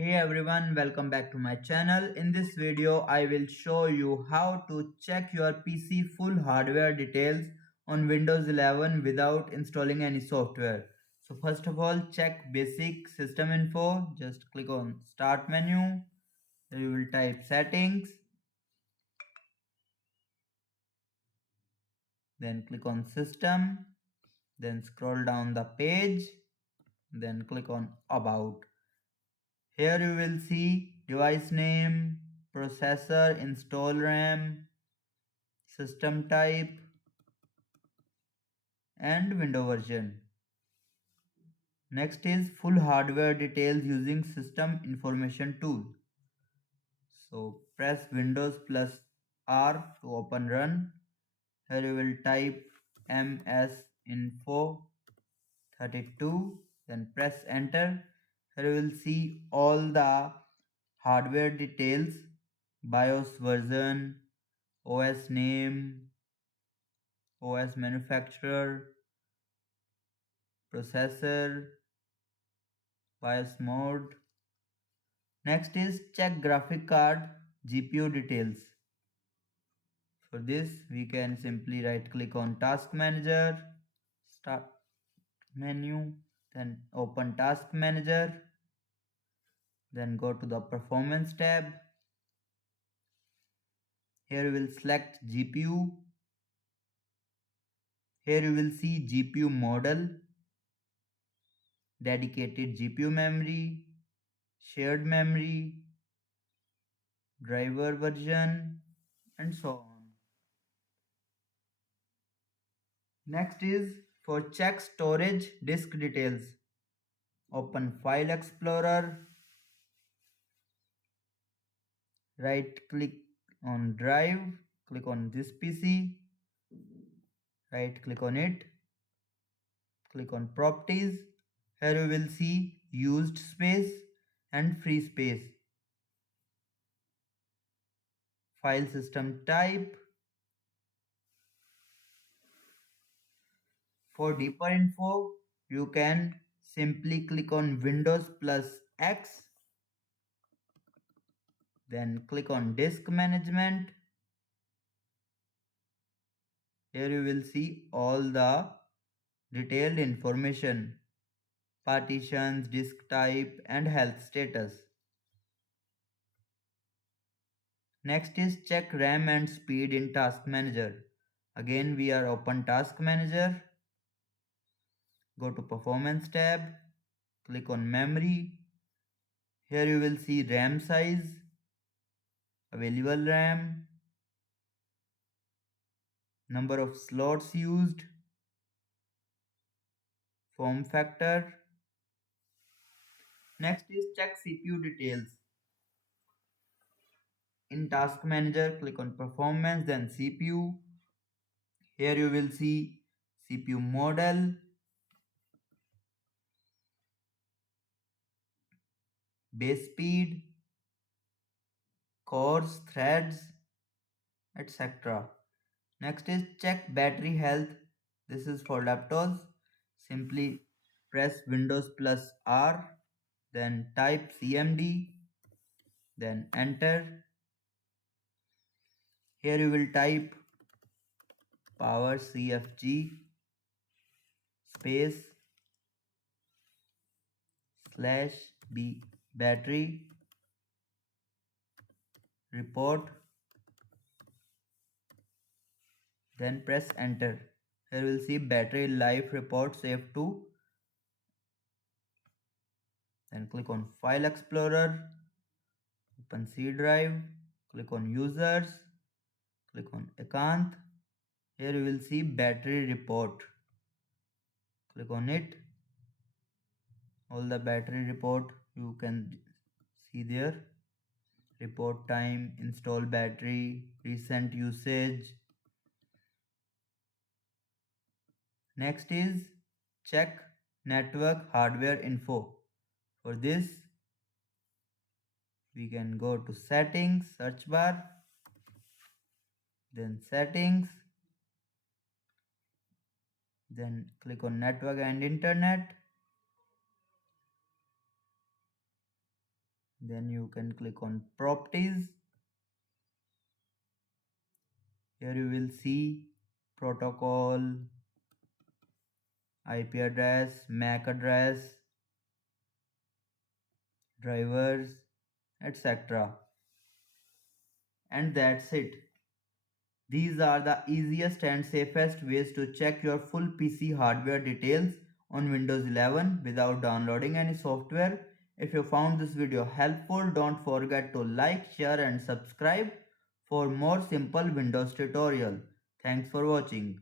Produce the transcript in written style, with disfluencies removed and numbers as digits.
Hey everyone, welcome back to my channel. In this video, I will show you how to check your PC full hardware details on Windows 11 without installing any software. So first of all, check basic system info. Just click on start menu. Then you will type settings. Then click on system. Then scroll down the page. Then click on about. Here you will see device name, processor, install RAM, system type, and window version. Next is full hardware details using system information tool. So press Windows plus R to open run. Here you will type msinfo32, then press enter. Here you will see all the hardware details: BIOS version, OS name, OS manufacturer, processor, BIOS mode. Next is check graphic card GPU details. For this, we can simply right click on Task Manager, Start menu, then open Task Manager, then go to the Performance tab. Here you will select GPU. Here you will see GPU model, dedicated GPU memory, shared memory, driver version, and so on. Next is for check storage disk details. Open File Explorer, right click on Drive, click on this PC, right click on it, click on Properties. Here you will see used space and free space. File system type. For deeper info, you can simply click on Windows plus X, then click on Disk Management. Here you will see all the detailed information: partitions, disk type, and health status. Next is check RAM and speed in Task Manager. Again, we are open Task Manager. Go to Performance tab, click on Memory. Here you will see RAM size, available RAM, number of slots used, form factor. Next is check CPU details. In Task Manager, click on Performance, then CPU. Here you will see CPU model, base speed, cores, threads, etc. Next is check battery health. This is for laptops. Simply press Windows plus R, then type CMD, then enter. Here you will type power CFG space slash B battery report, then press enter. Here you will see battery life report save to. Then click on File Explorer, open C drive, click on Users, click on Ekant. Here you will see battery report. Click on it. All the battery report you can see there. Report time, install battery, recent usage. Next is check network hardware info. For this, we can go to settings, search bar, then settings, then click on network and internet. Then you can click on properties. Here you will see protocol, IP address, MAC address, drivers, etc. And that's it. These are the easiest and safest ways to check your full PC hardware details on Windows 11 without downloading any software. If you found this video helpful, don't forget to like, share and subscribe for more simple Windows tutorial. Thanks for watching.